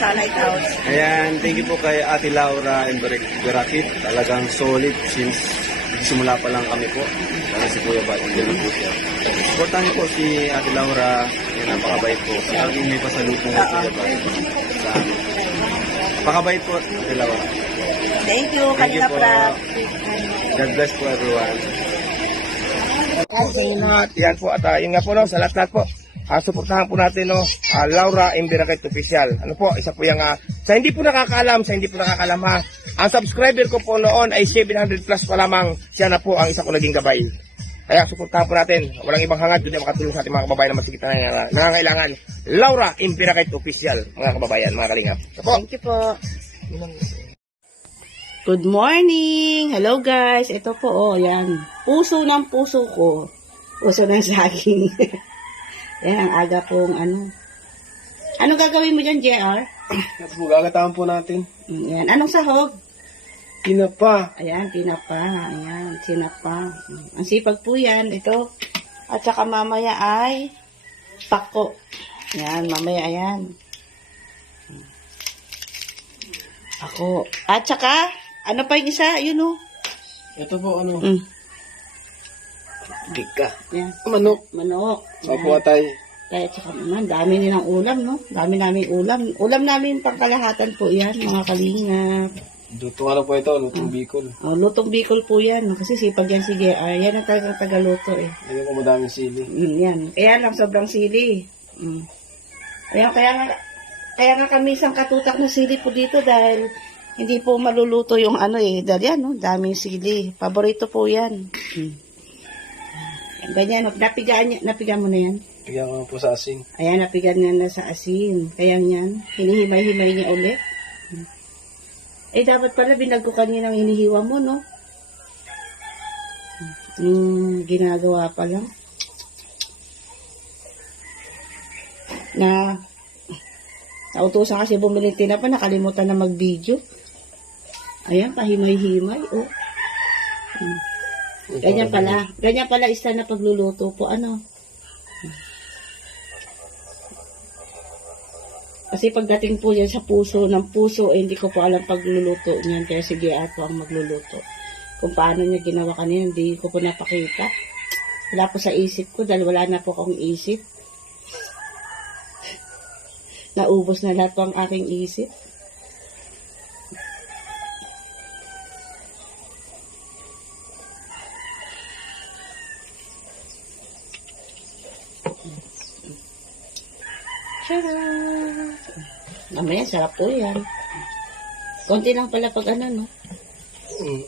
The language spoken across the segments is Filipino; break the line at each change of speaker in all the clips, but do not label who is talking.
sa Lighthouse.
Ayan, thank you po kay Ate Laura and Berakit. Talagang solid since simula pa lang kami po. Kami si Kuya Bat, dyan lang po siya. Supportan niyo po si Ate Laura. Yan, napakabait po. Laging may pasalubong ko Kuya Bat. Sa amin. Napakabait po, Ate Laura.
Thank you,
Thank you
Kalina
po.
Prab.
God bless po everyone.
Yan po at uh, yun nga po no, sa lahat-lahat po. Ah, suportahan po natin no, ah, Laura Imbirakit Official. Ano po, isa po yung ah, sa hindi po nakakaalam, sa hindi po nakakaalam ha. Ang subscriber ko po noon ay 700 plus pa lamang. Siya na po ang isa ko naging gabay. Kaya suportahan po natin. Walang ibang hangad kundi makatulong sa ating mga kababayan na masigit na nangangailangan-. Laura Imbirakit Official, mga kababayan, mga kalingap. Po.
Thank you po. Good morning! Hello guys! Ito po, oh, yan. Puso ng puso ko. Puso ng saging. yan, ang aga pong ano. Ano gagawin mo dyan, JR?
Ito po, natin.
Yan. Anong sahog?
Kinapa.
Ayan, tinapa. Ayan, sinapa. Ang sipag po yan. Ito. At saka mamaya ay pako. Ayan, mamaya ayan. Pako. At saka, ano pa yung isa? Yun o.
Ito po, ano,
Mm.
Bika.
Yan.
Manok.
Manok.
Opo, atay.
Kaya tsaka naman, dami nilang ulam, no? Dami namin ulam. Ulam namin pangkalahatan po yan, mga kalingap.
Lutong ano po ito, lutong bicol.
Oh, lutong bikol po yan. Kasi sipag yan si JR. Yan ang talagang tagaluto eh.
Ayun ko madaming sili.
Mm, yan. Kaya lang sobrang sili. Mm. Kaya, kaya nga, kaya nga kami isang katutak na sili po dito dahil hindi po maluluto yung ano eh. Dahil yan, no? daming sili. Paborito po yan. Mm. Ganyan, napigaan, niya- napigaan mo na yan.
Bigyan ko po sa asin.
Ayan, napigan niya na sa asin. Kaya yan, hinihimay-himay niya ulit. Hmm. Eh, dapat pala binagko kanina ng hinihiwa mo, no? Yung ginagawa pa lang. Na, nautusan kasi bumili ng tinapa, nakalimutan na mag-video. Ayan, pahimay-himay, oh. Hmm. Ganyan pala. Ganyan pala isa na pagluluto po. Ano? Kasi pagdating po yan sa puso ng puso, eh, hindi ko po alam pagluluto niyan. Kaya sige ato ang magluluto. Kung paano niya ginawa kanina, hindi ko po napakita. Wala po sa isip ko dahil wala na po akong isip. Naubos na lahat po ang aking isip. Mamaya, sarap po yan. Konti lang pala pag ano, no?
Mm.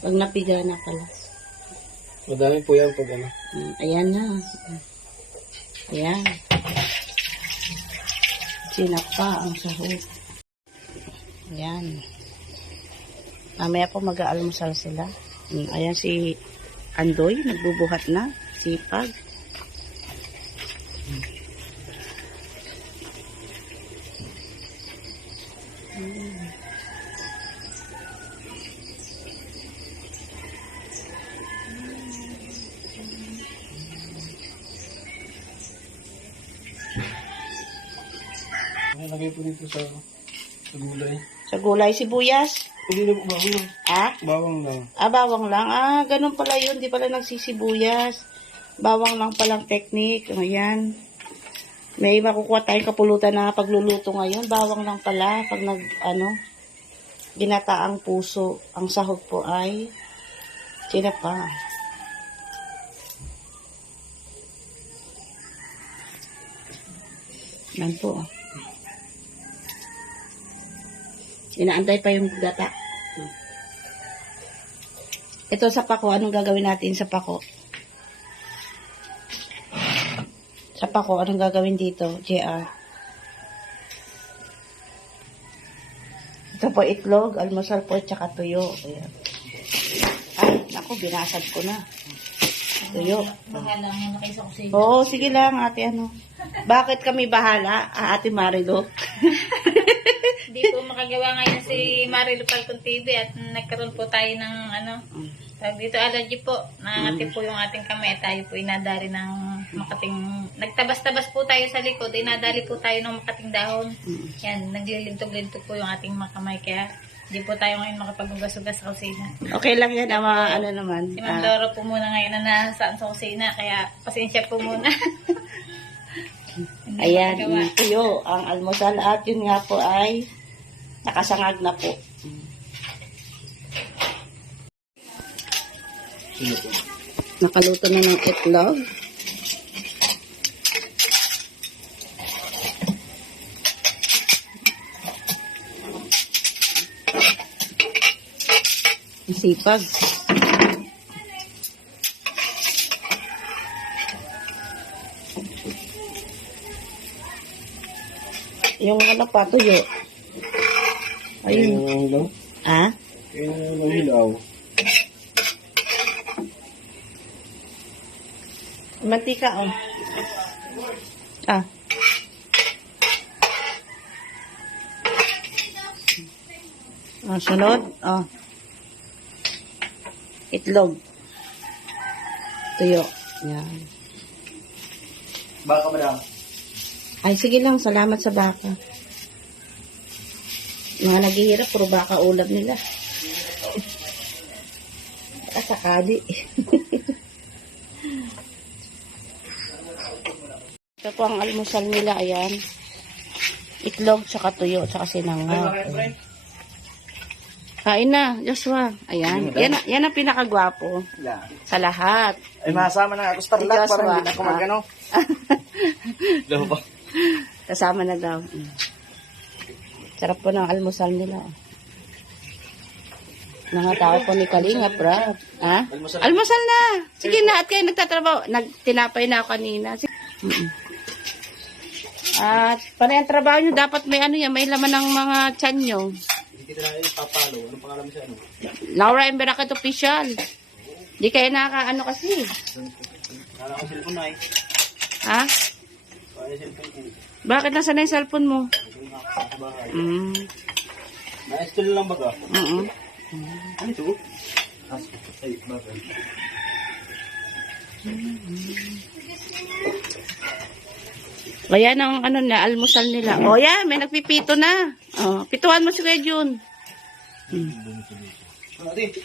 Pag napiga na pala.
Madami po yan pag ano.
Mm, ayan na. Ayan. Sinapa ang sahog. Ayan. Mamaya po mag-aalmusal sila. Mm, ayan si Andoy, nagbubuhat na. Sipag.
Ay, lagay po dito sa, sa gulay.
Sa gulay sibuyas.
Hindi na po bawang lang.
Ah?
Bawang lang.
Ah, bawang lang. Ah, ganun pala yun. Di pala nagsisibuyas. Bawang lang palang technique. Ayan. May makukuha tayong kapulutan na pagluluto ngayon. Bawang lang pala pag nag, ano, ginataang puso. Ang sahog po ay sinapa. Yan po. oh. Inaantay pa yung gata. Ito sa pako, anong gagawin natin sa pako? Sa pako, anong gagawin dito, JR? Ito po itlog, almusal po, tsaka tuyo. Ayan. Ay, naku, binasag ko na. Tuyo. Oo, sige lang, ate ano. Bakit kami bahala, ah, ate Marilo?
Hindi po makagawa ngayon si Marilu Falcon TV at nagkaroon po tayo ng ano, tawag dito allergy po. Nangati po yung ating kamay at tayo po inadali ng makating, nagtabas-tabas po tayo sa likod, inadali po tayo ng makating dahon. Yan, naglilintog-lintog po yung ating mga kamay kaya hindi po tayo ngayon makapag-ugas-ugas sa kusina.
Okay lang yan, ama, ano naman.
Si Ma'am
ah,
Doro po muna ngayon na nasaan sa kusina kaya pasensya po muna.
Ayan, tuyo, ang almusal at yun nga po ay nakasangag na po. Nakaluto na ng itlog. Sipag. Yung ano pa, tuyo. Ayun.
hilaw?
Ah?
Yung hilaw.
Mantika, oh. Ah. Ah, sunod. Oh. Itlog. Tuyo. Yan.
Baka madam.
Ay, sige lang. Salamat sa baka. Mga naghihirap, puro baka ulam nila. Baka sakali. Ito po ang almusal nila, ayan. Itlog, tsaka tuyo, tsaka sinangag. Kain na, Joshua. Ayan. Yan, yan ang pinakagwapo
Yeah.
sa lahat.
Ay, masama na ako sa
Si
tarlac para
Joshua.
hindi na ako magano.
Kasama na daw. Mm. Sarap po ng almusal nila. Mga tao po ni Kalinga, Brad. Ha? Almusal. na. Sige na, at kayo nagtatrabaho. Nagtinapay na ako kanina. Sige. Mm-mm. At para yung trabaho nyo, dapat may ano yan, may laman ng mga tiyan nyo.
Hindi kita na ipapalo. Anong pangalan mo sa ano?
Laura Emberakit Official. Di kayo nakaka-ano kasi.
Kala ko cellphone na eh.
Ha?
Kaya cellphone ko.
Bakit nasa na yung cellphone mo? Mm.
Na-install lang baga.
Mm-mm.
Ano ito? Ay, bakit?
Ayan ang ano na, almusal nila. O yan, may nagpipito na. O, pituan mo si Kuya Jun.
Ito?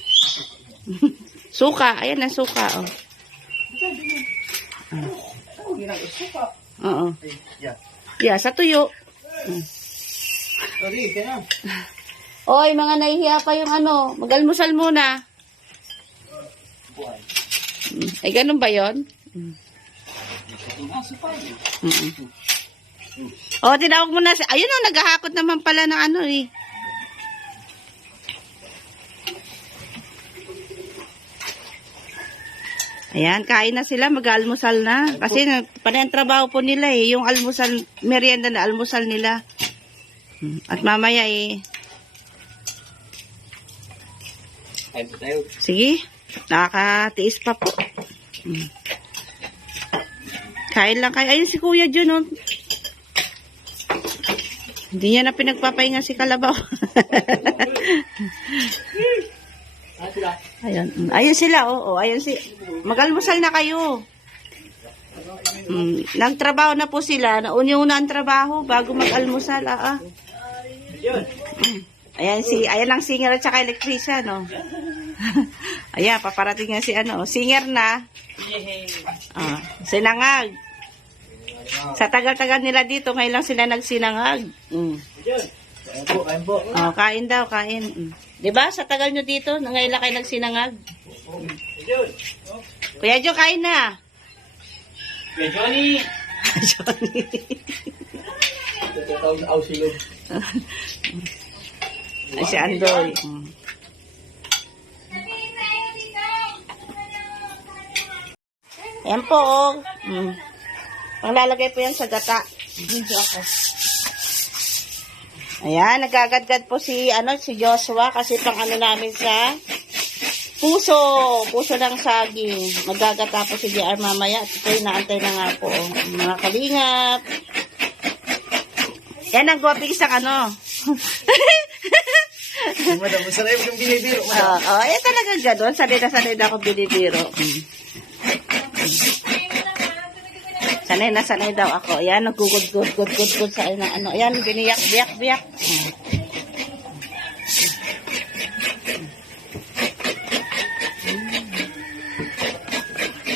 Suka, ayan ang suka. O.
Oh.
Oo.
Ay, yeah.
Yeah, sa tuyo.
Sorry, na.
Oy, mga nahihiya pa yung ano, mag-almusal muna.
Buhay.
Ay, ganun ba
suka.
Mm O, tinawag mo na si... Ayun o, naghahakot naman pala ng ano eh. Ayan, kain na sila, mag-almusal na. Kasi na- panay ang trabaho po nila eh. Yung almusal, merienda na almusal nila. At mamaya eh, sige, nakakatiis pa po. Mm. Kain lang kayo. Ayun si Kuya Jun, oh. Hindi niya na pinagpapahinga si Kalabaw. Ayun. Ayun sila, oo. ayun si... Mag-almusal na kayo. Mm. Nagtrabaho na po sila. Nauna-una ang trabaho bago mag-almusal. Ah, ah. Ayan si, ayan ang singer at saka electrician, no. ayan, paparating nga si ano, singer na. Ah, sinangag. Sa tagal-tagal nila dito, ngayon lang sila nagsinangag. Mm.
Kain po, kain po.
Oh, kain daw, kain. Mm. 'Di ba? Sa tagal nyo dito, ngayon lang kayo nagsinangag. Kuya Jo, kain na.
Kaya Johnny.
Johnny. Ay, si Andoy. Mm. Ayan po, oh. Mm. Panglalagay po yan sa gata. Ayan, nagagadgad po si, ano, si Joshua kasi pang ano namin sa puso. Puso ng saging. Magagata po si JR mamaya. Ito naantay na nga po. oh. Mga kalingap. Yan ang guwapig sa ano.
Madam, masarap yung binibiro.
Oo, oh, eh talaga gano'n. Sanay na sanay na ako binibiro. Mm. Sanay na sanay daw ako. Ayan, nagugud-gud-gud-gud sa ano, ano. Ayan, biniyak, biyak, biyak. Mm.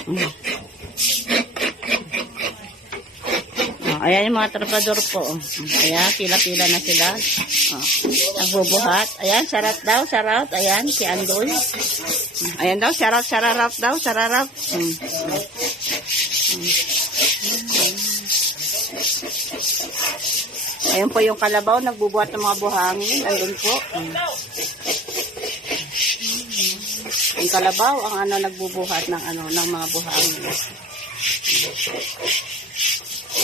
Mm. Oh, ayan yung mga trabador po. Ayan, pila-pila na sila. Oh, nagbubuhat. Ayan, sarat daw, sarat. Ayan, si Andoy. Ayan daw, sarat, sararat daw, sararat. Mm. Ayan po yung kalabaw, nagbubuhat ng mga buhangin. Ayun po. Mm. Yung kalabaw, ang ano, nagbubuhat ng ano, ng mga buhangin.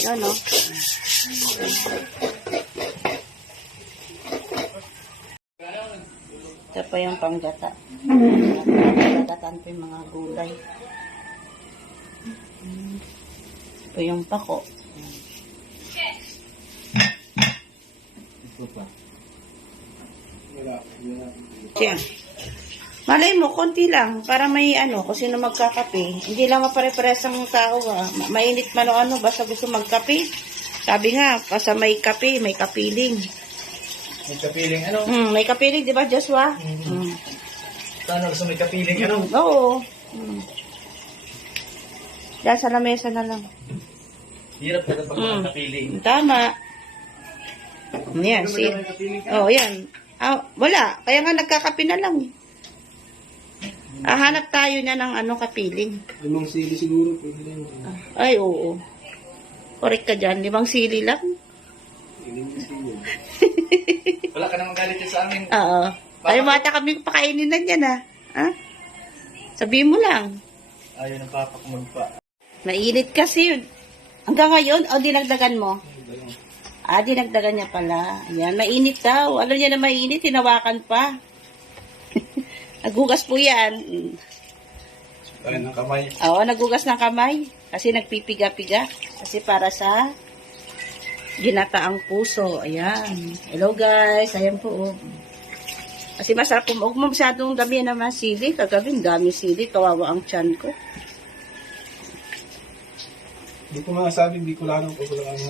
Yan, no? Ito pa yung panggata. Panggatan pa yung mga gulay. Ito yung pako. Yan. Malay mo, konti lang, para may ano, kung sino magkakape. Hindi lang mapare-pares ang tao, ah. Ma- Mainit man o ano, basta gusto magkape. Sabi nga, basta may kape, may kapiling.
May kapiling ano?
Hmm, may kapiling, di ba, Joshua? Hmm.
Paano gusto may kapiling ano?
Oo. Hmm. Diyan sa lamesa na lang.
Hirap na kapag
Mm.
kapiling.
Tama. Yan, si... Oh, yan. Ah, wala. Kaya nga nagkakape na lang. Ah, hanap tayo niya ng ano kapiling.
Limang sili siguro. Yun.
Ay, oo. Correct ka dyan. Limang sili lang.
Wala ka namang galit sa amin.
Oo. Ay, mata kami pakainin na dyan, ha? Ha? Sabihin mo lang.
Ayaw ng papa ko magpa.
Mainit kasi. Hanggang ngayon, o dinagdagan mo? Ah, dinagdagan niya pala. Ayan, mainit daw. Alam niya na mainit, tinawakan pa. Nagugas po yan.
Ayaw ng kamay.
Oo, nagugas ng kamay. Kasi nagpipiga-piga. Kasi para sa ginataang puso. Ayan. Hello guys. Ayan po. oh. Kasi masarap kung huwag mo masyadong dami naman sili. Kagabi, dami sili. Kawawa ang tiyan ko.
Hindi ko masabi, hindi ko lang wala ano.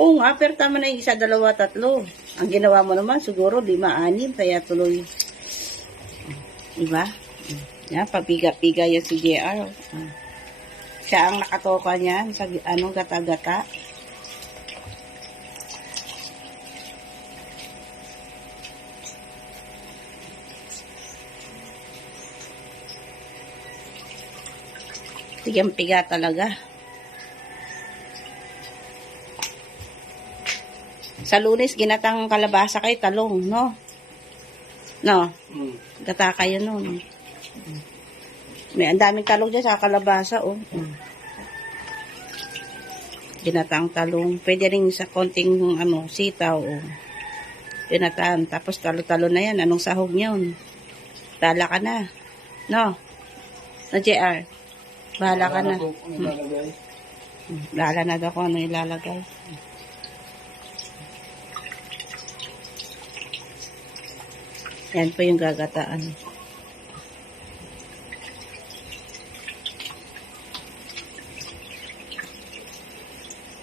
Oo nga, pero tama na yung isa, dalawa, tatlo. Ang ginawa mo naman, siguro lima, anim, kaya tuloy. Diba? Yan, papiga-piga yan si JR. Ah. Siya ang nakatoka niyan sa anong gata-gata. Pigang-piga talaga. Sa lunes, ginatang kalabasa kay talong, no? No? Gata kayo nun. May ang daming talong dyan sa kalabasa, oh. Mm. Ginatang talong. Pwede rin sa konting, ano, sitaw, oh. Ginataan. Tapos talo-talo na yan. Anong sahog yun? Tala ka na. No? Na JR. Bahala ka na. Mm. Bahala na daw kung ano ilalagay. Yan po yung gagataan.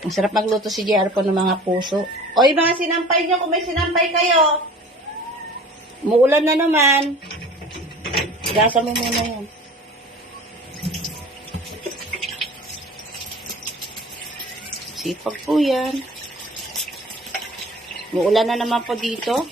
Ang sarap magluto si JR po ng mga puso. Oy, mga sinampay nyo, kung may sinampay kayo. Muulan na naman. Gasa mo muna yan. Sipag po yan. Muulan na naman po dito.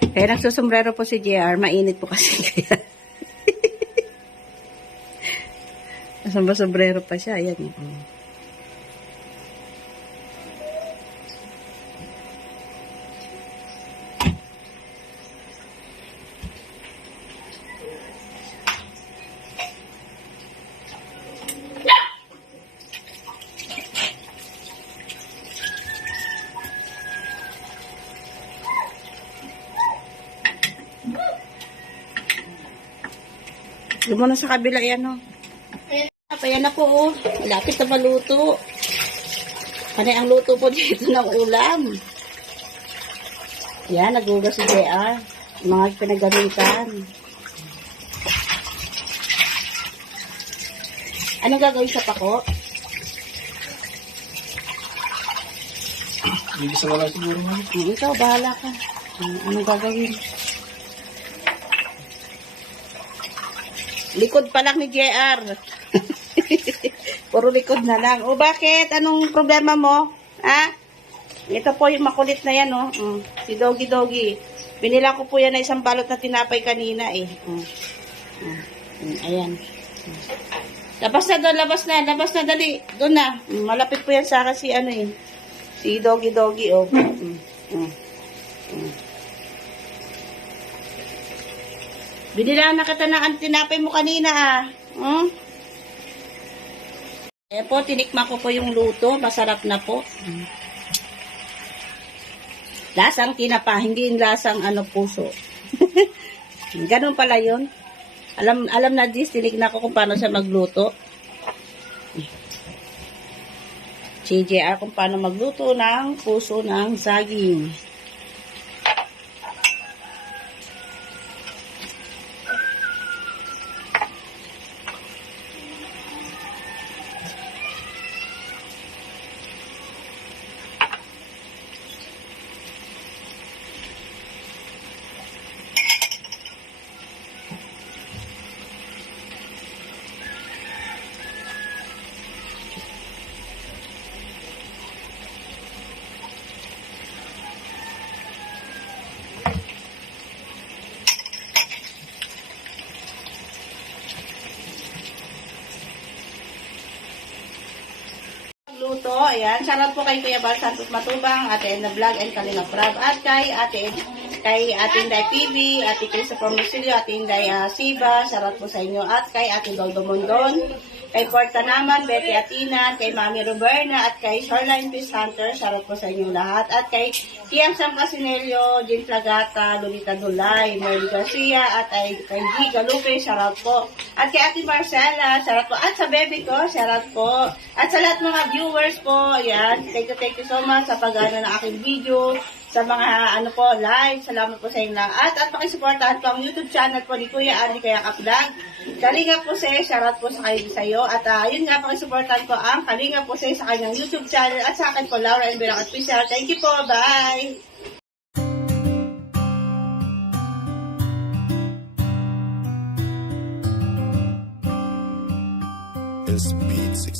Kaya nagsusombrero po si JR, mainit po kasi kaya. Nasamba-sombrero pa siya, ayan. oh. Doon muna sa kabila yan, oh. Ayan na po, oh. Malapit na maluto. Panay ang luto po dito ng ulam. Yan, nagugas si JR. Mga pinagamitan. Anong gagawin sa pako?
Ibig mo lang siguro mo.
Hmm, ikaw, bahala ka. Anong gagawin? Likod pa lang ni JR. Puro likod na lang. O bakit? Anong problema mo? Ha? Ito po yung makulit na yan, oh. Mm. Si Doggy Doggy. Binila ko po yan na isang balot na tinapay kanina, eh. Mm. Mm. Mm, Ayan. Mm. Labas na doon, labas na, labas na, dali. Doon na. Mm, Malapit po yan sa akin si ano eh. Si Doggy Doggy, oh. Mm. Mm. Binila na kita ng tinapay mo kanina, ah. Hmm? Eh po, tinikman ko po yung luto. Masarap na po. Lasang tinapa, hindi yung lasang ano puso. Ganun pala yun. Alam, alam na dis, tinignan ko kung paano siya magluto. CJR kung paano magluto ng puso ng saging. Luto, ayan. Shoutout po kay Kuya Bal Santos Matubang, Ate Edna Vlog, and Kalina Prab, at kay Ate kay Ate Inday PB, Ate Christopher Musilio, Ate Inday uh, Siba, shoutout po sa inyo, at kay Ate Doldo Mondon, kay Porta naman, Betty Atina, kay Mami Roberna, at kay Shoreline Peace Hunter, shoutout po sa inyo lahat, at kay Tiang Sam Casinelio, Jean Plagata, Lolita Dulay, Merly Garcia, at ay, kay G. Galupe, shoutout po, at kay Ate Marcela, shoutout po, at sa baby ko, shoutout po, at sa lahat mga viewers po, ayan, thank you, thank you so much sa pag-ano ng aking video, sa mga ano po, live. Salamat po sa inyo lahat. At pakisuportahan po ang YouTube channel po ni Kuya Andy Kaya Kaplag. Kalinga po sa shoutout po sa kayo sa iyo. At uh, yun nga, pakisuportahan po ang Kalinga po sa sa kanyang YouTube channel. At sa akin po, Laura and Bilang at. Thank you po. Bye!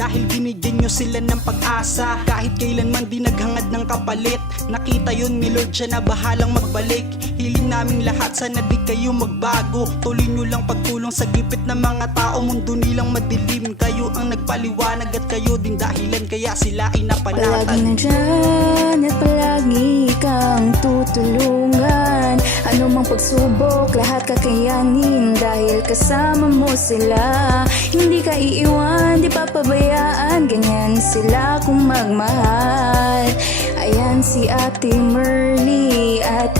dahil binigyan nyo sila ng pag-asa. Kahit kailanman di naghangad ng kapalit. Nakita yun ni Lord siya na bahalang magbalik. Hiling naming lahat sana di kayo magbago. Tuloy nyo lang pagtulong sa gipit ng mga tao. Mundo nilang madilim. Kayo ang nagpaliwanag at kayo din dahilan. Kaya sila ay napanatag
Palaging nandyan at palagi kang tutulungan. Ano mang pagsubok, lahat kakayanin. Dahil kasama mo sila Hindi ka iiwan, di papabayaan Ganyan sila kung magmahal. Ayan si Ate Merly at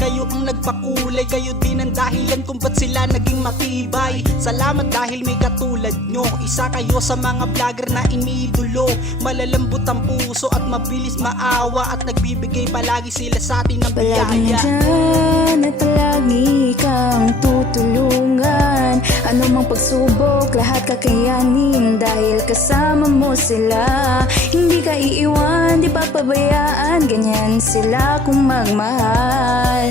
kayo ang nagpakulay. Kayo din ang dahilan kung ba't sila naging matibay. Salamat dahil may katulad nyo. Isa kayo sa mga vlogger na iniidolo Malalambot ang puso at mabilis maawa At nagbibigay palagi sila sa atin ng
Palagi
biyaya
nandyan at palagi kang tutulungan. Ano mang pagsubok, lahat kakayanin. Dahil kasama mo sila. Hindi ka iiwan, di papabayaan Ganyan sila kung magmahal